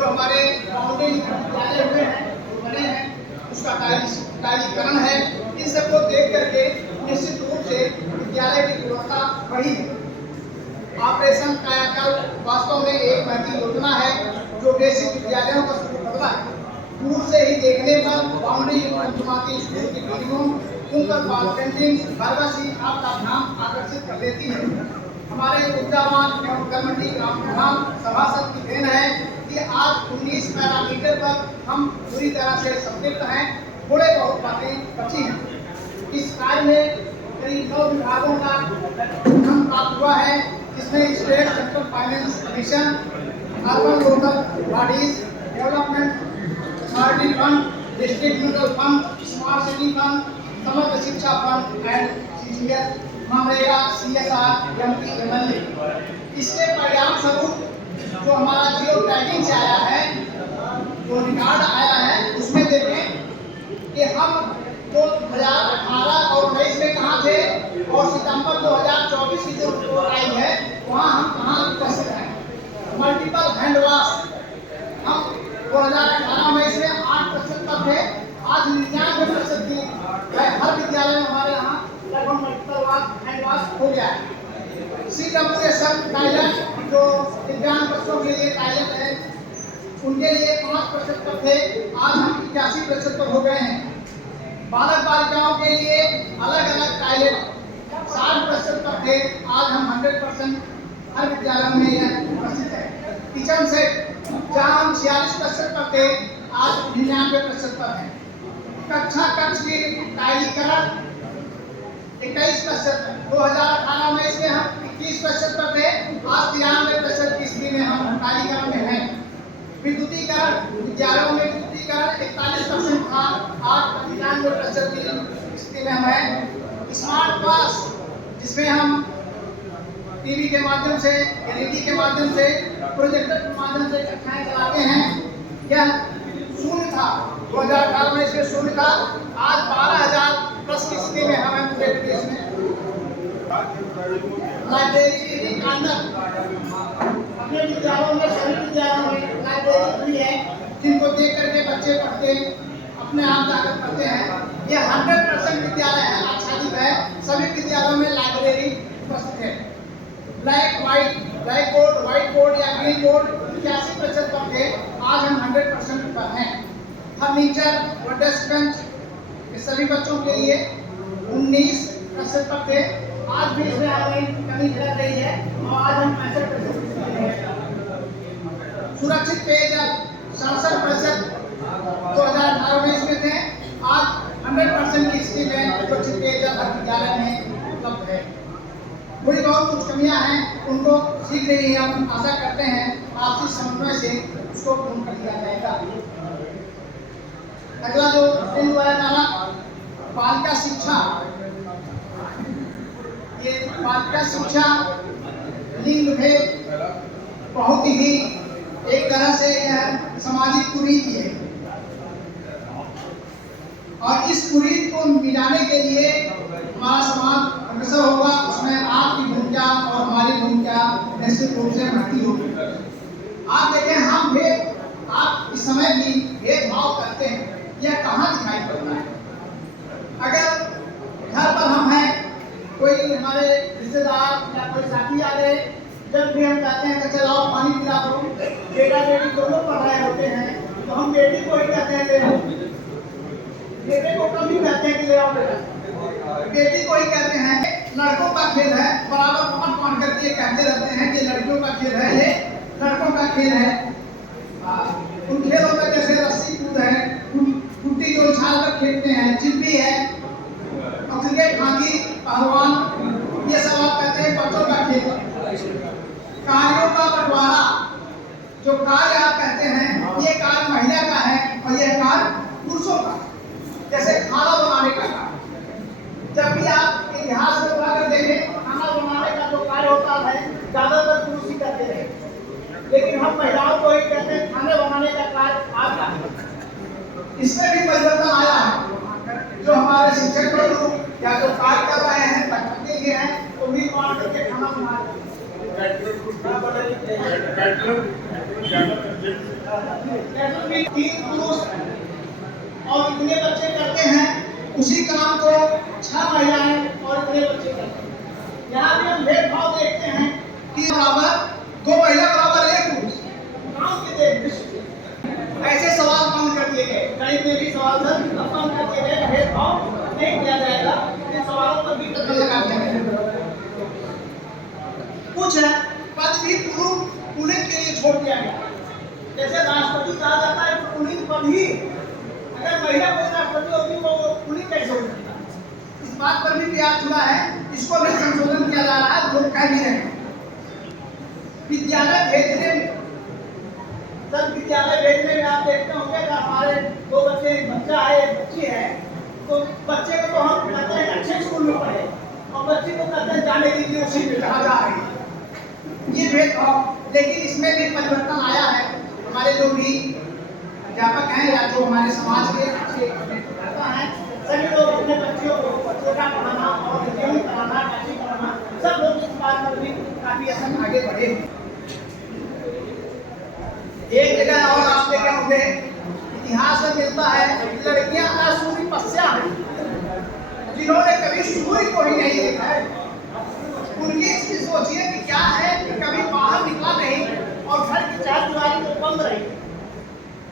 जो हमारे बाउंड्री विद्यालय हुए हैं बने हैं उसका कालीकरण है। इन सबको देख करके निश्चित रूप से विद्यालय की गुणवत्ता बढ़ी है। ऑपरेशन कायाकल्प वास्तव में एक महती योजना है जो बेसिक विद्यालयों का स्वरूप बदला है। दूर से ही देखने पर बाउंड्री पंचमाती स्कूल की बिल्डिंगों उन पर वॉल पेंटिंग भरवसी आपका ध्यान आकर्षित कर लेती है। हमारे ऊर्जावान एवं कर्मठी ग्राम प्रधान सभासद की देन है कि आज 19 पैरामीटर पर हम पूरी तरह से संतुष्ट हैं। थोड़े बहुत बातें बची हैं। इस कार्य में करीब 9 विभागों का गठन प्राप्त हुआ है, जिसमें state central finance commission, urban local bodies development authority fund, district mutual fund, smart city fund, समग्र शिक्षा fund and CGS, MNREGA, CSR, MP, MLA. इसके परिणाम स्वरूप जो हमारा जियो टैगिंग से आया है, जो रिकॉर्ड आया है, उसमें देखें कि हम 2018 और 19 में कहाँ थे और सितंबर 2024 की जो रिपोर्ट आई है वहाँ हम कहाँ उपस्थित हैं। मल्टीपल हैंड वॉश हम 2018 में इसमें 8% तक थे, आज 99% की हर विद्यालय में हमारे यहाँ लगभग मल्टीपल हैंड वॉश हो गया है। CWSL टॉयलेट जो दिव्यांग बच्चों के लिए टॉयलेट है उनके लिए 5% तक थे, आज हम 81% पर हो गए हैं। बालक बालिकाओं के लिए अलग अलग टॉयलेट 60% तक थे, आज हम 100% हर विद्यालय में यह उपस्थित है। किचन सेट जहाँ हम 46% पर थे, आज 99% पर है। कक्षा कक्ष की टाइलीकरण 21%, 2018 में इसमें हम 21% पर थे, आज 93% की स्थिति में हम टाइलीकरण में हैं। विद्युतीकरण विद्यालयों में विद्युतीकरण 41% था, आज 95% की स्थिति में हम हैं। स्मार्ट क्लास जिसमें हम टीवी के माध्यम से, एलईडी के माध्यम से, प्रोजेक्टर के माध्यम से कक्षाएं चलाते हैं, यह शून्य था। 2018 में इसमें शून्य था, आज 12,000 प्लस की स्थिति में हम हैं पूरे प्रदेश में। लाइब्रेरी के अंदर अपने विद्यालयों में, सभी विद्यालयों में लाइब्रेरी खुली है, जिनको देख करके बच्चे पढ़ते अपने आप जाकर पढ़ते हैं। यह 100% विद्यालय है, आच्छादित है, सभी विद्यालयों में लाइब्रेरी उपस्थित है। ब्लैक बोर्ड, व्हाइट बोर्ड या ग्रीन बोर्ड 81% पर थे, आज हम 100% पर हैं। फर्नीचर व डेस्क बेंच ये सभी बच्चों के लिए 19% पर थे, आज भी इसमें हमें कमी झलक रही है और आज हम 65% हैं। सुरक्षित पेयजल 67% 2018 में इसमें थे, आज 100% की स्थिति में सुरक्षित पेयजल हर विद्यालय में उपलब्ध है। थोड़ी बहुत कुछ कमियां हैं, उनको शीघ्र ही हम आशा करते हैं आपसी समन्वय से उसको पूर्ण कर दिया जाएगा। अगला जो दिन हुआ है बालिका शिक्षा, ये बालिका शिक्षा लिंग भेद बहुत ही एक तरह से यह सामाजिक कुरीति है और इस कुरीति को मिटाने के लिए हमारा समाज अग्रसर होगा। उसमें आपकी भूमिका और हमारी भूमिका निश्चित रूप से बढ़ती होगी। आप देखें, हम भेद आप इस समय भी भेदभाव करते हैं, यह कहाँ दिखाई पड़ता है? अगर घर पर हम हैं, कोई हमारे रिश्तेदार या कोई साथी आ रहे, जब भी हम कहते हैं कि चलाओ पानी पिला दो, बेटा बेटी दोनों पढ़ रहे होते हैं, तो हम बेटी को ही कहते हैं ले लो, बेटे को कभी कहते हैं कि ले आओ बेटा, बेटी को ही कहते हैं। लड़कों का खेल है, बराबर मान करके कहते रहते हैं कि लड़कियों का खेल है, ये लड़कों का खेल है। उन खेलों में जैसे रस्सी कूद है, टूटी को उछाल कर खेलते हैं, चिप्पी है, क्रिकेट, हॉकी, पहलवान, ये सब आप कहते हैं बच्चों का खेल। कार्यों का बंटवारा, जो कार्य आप कहते हैं, ये कार्य महिला का है और यह कार्य पुरुषों का। जैसे खाना बनाने का कार्य, जब भी आप इतिहास में पढ़कर देखें, खाना बनाने का जो कार्य होता है ज्यादातर पुरुष ही करते रहे, लेकिन हम महिलाओं को ही कहते हैं खाने बनाने का कार्य आपका है। इसमें भी परिवर्तन आया है। जो हमारे शिक्षक लोग या जो कार्य कर रहे हैं, बच्चों के लिए हैं, वो भी मान करके खाना बना रहे हैं। जैसे कि 3 पुरुष और इतने बच्चे करते हैं, उसी काम को 6 महिलाएं और इतने बच्चे करते हैं। यहाँ भी हम भेदभाव देखते हैं कि बराबर 2 महिला बराबर 1 पुरुष काम के देख ऐसे सवाल बंद कर दिए गए। गणित में भी सवाल सर बंद कर दिए गए, भेदभाव नहीं किया जाएगा, इन सवालों पर भी टक्कर लगाते हैं। कुछ पद भी पुलिंग के लिए छोड़ दिया गया। जैसे राष्ट्रपति कहा जाता है तो पुलिंग पद ही, अगर महिला कोई राष्ट्रपति होगी वो पुलिंग कैसे हो सकता है? इस बात पर भी प्रयास हुआ है, इसको भी संशोधन किया जा रहा है। लोग कह भी रहे हैं विद्यालय भेजने में, सर विद्यालय भेजने में आप देखते होंगे कि हमारे 2 बच्चे, एक बच्चा है एक बच्ची है, तो बच्चे को तो हम कहते हैं अच्छे स्कूल में पढ़े और बच्ची को कहते हैं जाने के लिए उसी में कहा जा रही है। ये भेदभाव, लेकिन इसमें भी परिवर्तन आया है। हमारे जो भी अध्यापक हैं या जो हमारे समाज के हैं, सभी लोग अपने बच्चों का पढ़ाना और जीवन कराना, काशी कराना, सब लोग इस बात पर भी काफी असर आगे बढ़े। एक जगह और आप देखे होंगे, इतिहास में मिलता है लड़कियां असूरी पस्या हैं, जिन्होंने कभी सूर्य को ही नहीं देखा है। उनकी इसकी सोचिए कि क्या है कि कभी बाहर निकला नहीं और घर की चारदीवारी तो बंद रही।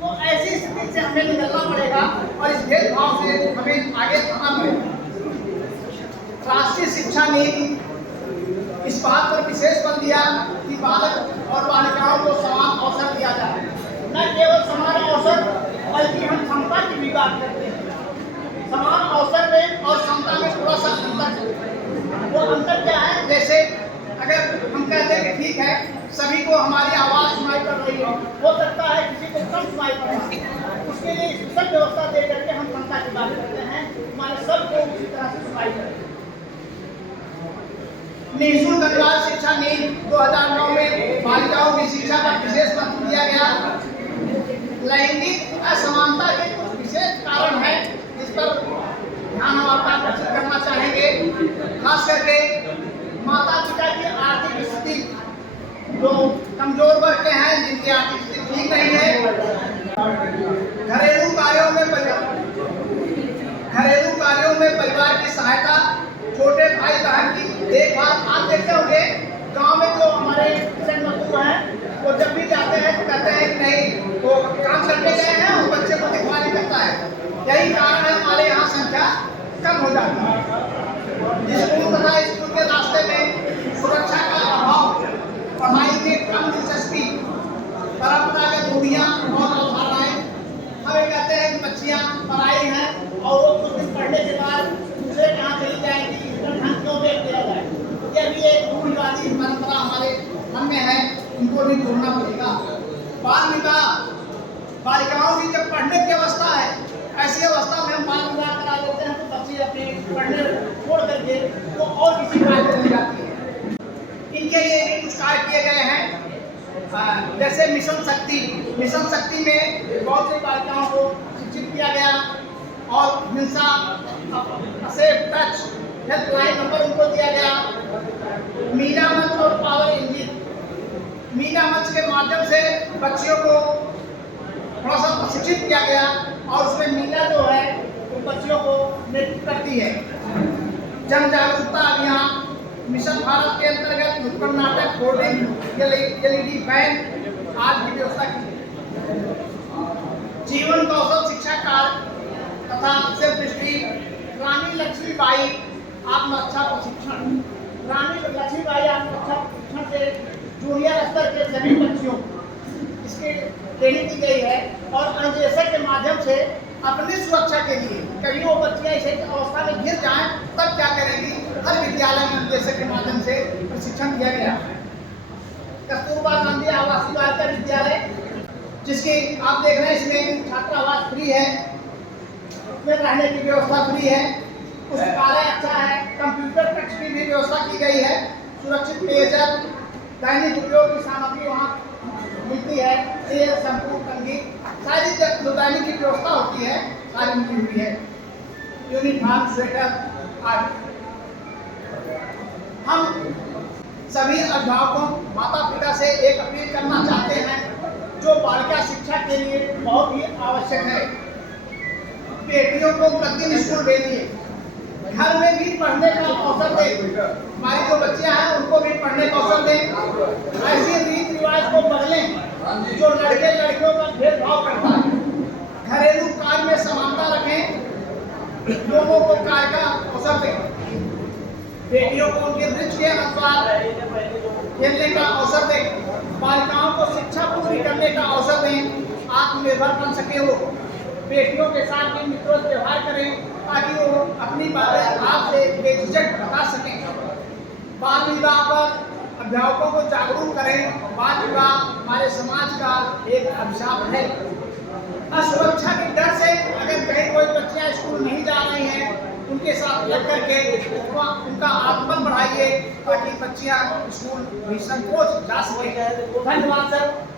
तो ऐसी स्थिति से हमें निकलना पड़ेगा और इस भेदभाव से हमें आगे बढ़ना पड़ेगा। राष्ट्रीय शिक्षा नीति इस बात पर विशेष बल दिया कि बालक और बालिकाओं को समान अवसर दिया जाए। न केवल समान अवसर बल्कि हम क्षमता की भी बात करते हैं। समान अवसर में और क्षमता में थोड़ा सा अंतर है। वो अंतर क्या है? जैसे अगर हम कहते हैं कि ठीक है सभी को हमारी आवाज सुनाई पड़ रही हो सकता है किसी को कम सुनाई पड़ रहा है, उसके लिए शिक्षक व्यवस्था दे करके हम क्षमता की बात करते हैं, हमारे सबको उसी तरह से सुनाई पड़े। निःशुल्क अनिवार्य शिक्षा नीति 2009 में बालिकाओं की शिक्षा पर विशेष महत्व दिया गया। लैंगिक असमानता के कुछ विशेष कारण है जिस पर ध्यान हम आपका आकर्षित करना चाहेंगे। खास करके माता पिता की आर्थिक स्थिति, जो कमजोर वर्ग के हैं जिनकी आर्थिक स्थिति ठीक नहीं है, घरेलू कार्यों में परिवार की सहायता, छोटे भाई बहन की देखभाल। आप देखते होंगे गांव में जो हमारे मजदूर हैं वो जब भी जाते हैं तो कहते हैं कि नहीं वो काम करने गए हैं और बच्चे को देखभाल करता है। यही कारण है हमारे यहाँ संख्या कम हो जाती है। स्कूल तथा स्कूल के रास्ते में सुरक्षा का अभाव, पढ़ाई में कम दिलचस्पी, परंपरागत रूढ़ियां और अवधारणाएं। हमें कहते हैं कि बच्चियां पढ़ाई हैं और वो कुछ दिन पढ़ने के बाद दूसरे कहाँ चली जाएंगी, ढंग क्यों देख दिया जाए। यह भी एक रूढ़िवादी परंपरा हमारे मन में है, उनको भी तोड़ना पड़ेगा। बाल विवाह, बालिकाओं की जब पढ़ने की अवस्था है, ऐसी अवस्था में हम बाल विवाह करा देते हैं तो बच्ची अपने पढ़ने छोड़ करके वो और किसी कार्य में जाती है। इनके लिए भी कुछ कार्य किए गए हैं, जैसे मिशन शक्ति में बहुत सी बालिकाओं को शिक्षित किया गया और हिंसा सेफ टच हेल्पलाइन नंबर उनको दिया गया। मीना मंच और पावर इंजिन, मीना मंच के माध्यम से बच्चियों को थोड़ा सा प्रशिक्षित किया गया और उसमें मीना जो है वो बच्चियों को नेतृत्व करती है। जन जागरूकता अभियान, मिशन भारत के अंतर्गत नुक्कड़ नाटक, होर्डिंग, एलईडी बैन आज की व्यवस्था की। जीवन कौशल शिक्षा कार्य तथा सेल्फ स्टीम, रानी लक्ष्मीबाई आत्मरक्षा प्रशिक्षण। रानी लक्ष्मीबाई आत्मरक्षा प्रशिक्षण से जूनियर स्तर के सभी बच्चियों इसकी ट्रेनिंग दी गई है और अनुदेशक के माध्यम से अपनी सुरक्षा के लिए, कभी वो बच्चियां इस अवस्था में गिर जाएं तब क्या करेंगी, हर विद्यालय में अनुदेशक के माध्यम से प्रशिक्षण दिया गया। कस्तूरबा गांधी आवासीय बालिका विद्यालय, जिसकी आप देख रहे हैं इसमें छात्रावास फ्री है, उसमें रहने की व्यवस्था फ्री है, पुस्तकालय अच्छा है, कंप्यूटर कक्ष की भी व्यवस्था की गई है, सुरक्षित पेयजल, दैनिक उपयोग की सामग्री वहाँ मिलती है, तेल, शैम्पू, कंघी, सारी जो दैनिक की व्यवस्था होती है सारी मिली हुई है, यूनिफॉर्म, स्वेटर आदि। हम सभी अभिभावकों, माता पिता से एक अपील करना चाहते हैं, जो बालिका शिक्षा के लिए बहुत ही आवश्यक है। बेटियों को प्रतिदिन स्कूल भेजिए, घर में भी पढ़ने का अवसर दें। हमारी जो बच्चियां हैं उनको भी पढ़ने का अवसर दें। ऐसे रीति रिवाज को बदलें जो लड़के लड़कियों का भेदभाव करता है। घरेलू कार्य में समानता रखें, लोगों को कार्य का अवसर दें। बेटियों को उनके रुचि के अनुसार खेलने का अवसर दें। बालिकाओं को शिक्षा पूरी करने का अवसर दें, आत्मनिर्भर बन सके वो। बेटियों के साथ भी मित्रवत व्यवहार करें ताकि वो अपनी बातें आपसे बेझिझक बता सकें। बाल विवाह पर अभिभावकों को जागरूक करें। बाल विवाह हमारे समाज का एक अभिशाप है। असुरक्षा के डर से अगर कहीं कोई बच्चियां स्कूल नहीं जा रही हैं, उनके साथ लग करके उनका आत्मबल बढ़ाइए ताकि बच्चियां स्कूल भी संकोच जा सके। धन्यवाद सर।